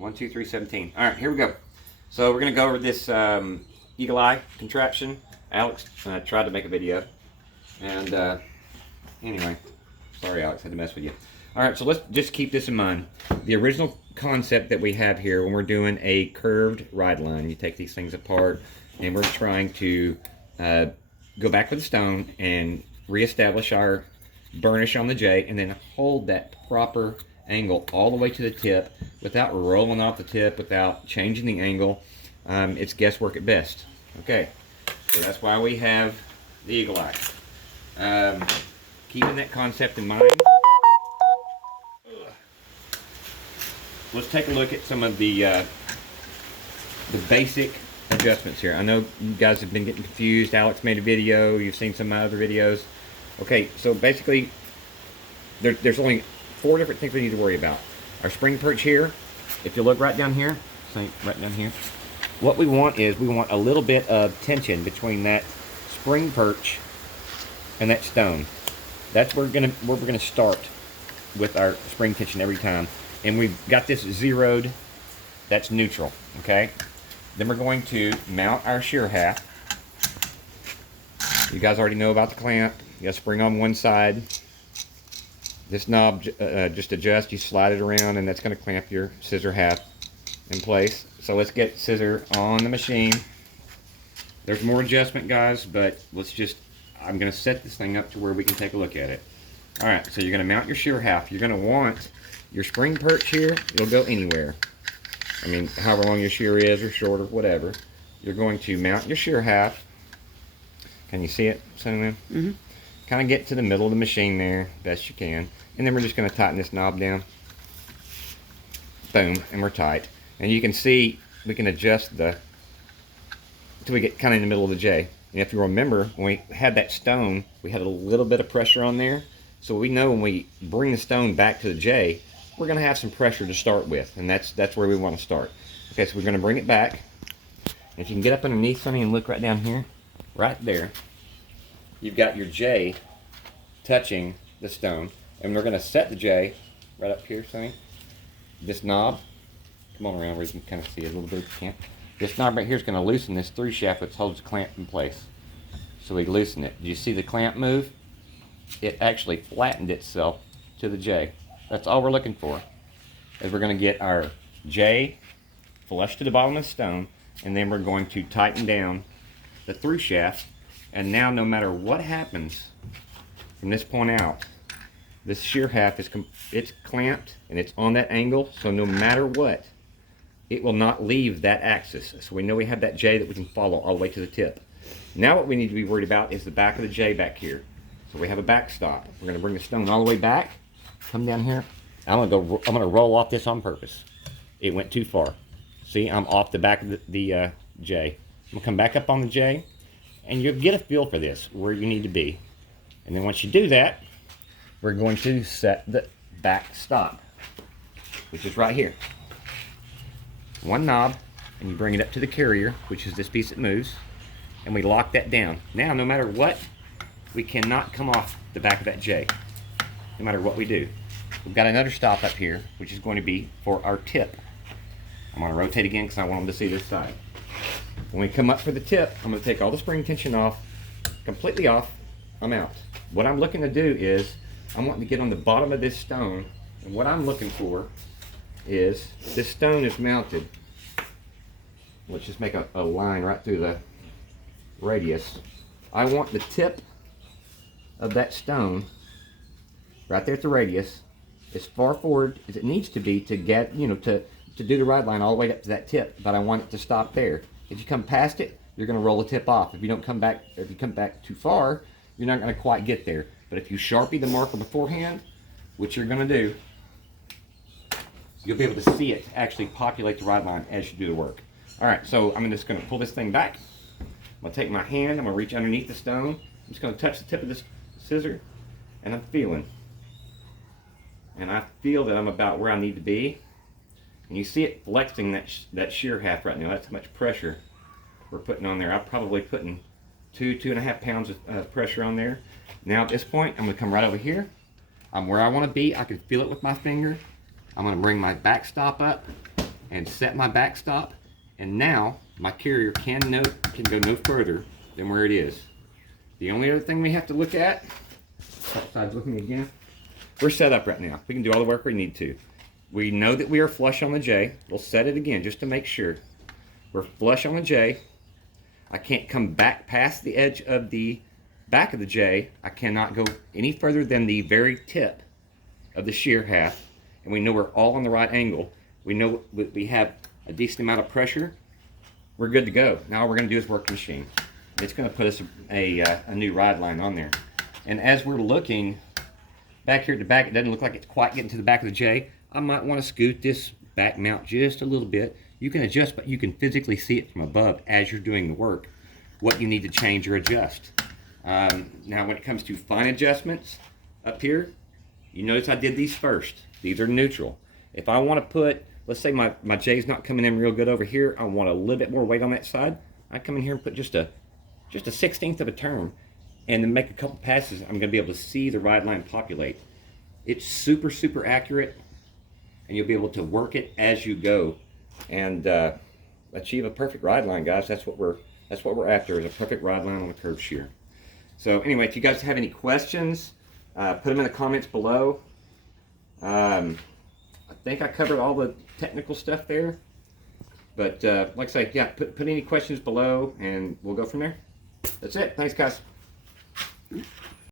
1, 2, 3, 17. All right, here we go. So we're gonna go over this eagle eye contraption. Alex tried to make a video, and anyway, sorry Alex, had to mess with you. All right, so let's just keep this in mind. The original concept that we have here when we're doing a curved ride line, you take these things apart, and we're trying to go back with the stone and reestablish our burnish on the J, and then hold that proper angle all the way to the tip without rolling off the tip, without changing the angle. It's guesswork at best. Okay, so that's why we have the eagle eye. Keeping that concept in mind, let's take a look at some of the basic adjustments here. I know you guys have been getting confused. Alex made a video. You've seen some of my other videos. Okay, so basically, there's only 4 different things we need to worry about. Our spring perch here, if you look right down here, right down here, what we want is we want a little bit of tension between that spring perch and that stone. That's where we're gonna start with our spring tension every time. And we've got this zeroed, that's neutral, okay? Then we're going to mount our shear haft. You guys already know about the clamp. You got a spring on one side. This knob just adjusts, you slide it around, and that's going to clamp your scissor haft in place. So let's get scissor on the machine. There's more adjustment, guys, but I'm going to set this thing up to where we can take a look at it. All right, so you're going to mount your shear haft. You're going to want your spring perch here. It'll go anywhere. I mean, however long your shear is, or short, or whatever. You're going to mount your shear haft. Can you see it, Cinnamon? Mm-hmm. Kind of get to the middle of the machine there, best you can. And then we're just going to tighten this knob down. Boom, and we're tight. And you can see we can adjust until we get kind of in the middle of the J. And if you remember, when we had that stone, we had a little bit of pressure on there. So we know when we bring the stone back to the J, we're going to have some pressure to start with. And that's where we want to start. Okay, so we're going to bring it back. And if you can get up underneath something and look right down here, right there, you've got your J touching the stone. And we're going to set the J right up here, Sonny. This knob, come on around where you can kind of see it a little bit if you can. This knob right here is going to loosen this through shaft which holds the clamp in place. So we loosen it. Do you see the clamp move? It actually flattened itself to the J. That's all we're looking for. Is we're going to get our J flush to the bottom of the stone, and then we're going to tighten down the through shaft. And now no matter what happens from this point out, this shear haft it's clamped and it's on that angle, so no matter what, it will not leave that axis. So we know we have that J that we can follow all the way to the tip. Now what we need to be worried about is the back of the J back here. So we have a back stop. We're going to bring the stone all the way back. Come down here. I'm going to roll off this on purpose. It went too far. See, I'm off the back of the J. I'm going to come back up on the J, and you'll get a feel for this, where you need to be. And then once you do that, we're going to set the back stop, which is right here. One knob, and you bring it up to the carrier, which is this piece that moves, and we lock that down. Now, no matter what, we cannot come off the back of that J, no matter what we do. We've got another stop up here, which is going to be for our tip. I'm going to rotate again because I want them to see this side. When we come up for the tip, I'm going to take all the spring tension off, completely off. I'm out. What I'm looking to do is, I'm wanting to get on the bottom of this stone, and what I'm looking for is, this stone is mounted. Let's just make a line right through the radius. I want the tip of that stone right there at the radius as far forward as it needs to be to get, to do the ride line all the way up to that tip, but I want it to stop there. If you come past it, you're going to roll the tip off. If you don't come back, if you come back too far, you're not going to quite get there. But if you Sharpie the marker beforehand, which you're going to do, you'll be able to see it actually populate the ride line as you do the work. All right, so I'm just going to pull this thing back. I'm going to take my hand, I'm going to reach underneath the stone. I'm just going to touch the tip of this scissor, and I'm feeling. And I feel that I'm about where I need to be. And you see it flexing that shear haft right now. That's how much pressure we're putting on there. I'm probably putting 2.5 pounds of pressure on there. Now at this point, I'm going to come right over here. I'm where I want to be. I can feel it with my finger. I'm going to bring my backstop up, and set my backstop, and now my carrier can go no further than where it is. The only other thing we have to look at, top side's looking again, we're set up right now. We can do all the work we need to. We know that we are flush on the J. We'll set it again just to make sure. We're flush on the J. I can't come back past the edge of the back of the J. I cannot go any further than the very tip of the shear half. And we know we're all on the right angle. We know we have a decent amount of pressure. We're good to go. Now all we're going to do is work the machine. It's going to put us a new ride line on there. And as we're looking back here at the back, it doesn't look like it's quite getting to the back of the J. I might want to scoot this back mount just a little bit. You can adjust, but you can physically see it from above as you're doing the work, what you need to change or adjust. Now when it comes to fine adjustments up here, you notice I did these first. These are neutral. If I want to put, let's say my J's not coming in real good over here, I want a little bit more weight on that side, I come in here and put just a 1/16 of a turn, and then make a couple passes. I'm going to be able to see the ride line populate. It's super, super accurate, and you'll be able to work it as you go and achieve a perfect ride line, guys. That's what we're after, is a perfect ride line on a curved shear. So anyway, if you guys have any questions, put them in the comments below. I think I covered all the technical stuff there, but like I say, yeah, put any questions below and we'll go from there. That's it. Thanks, guys.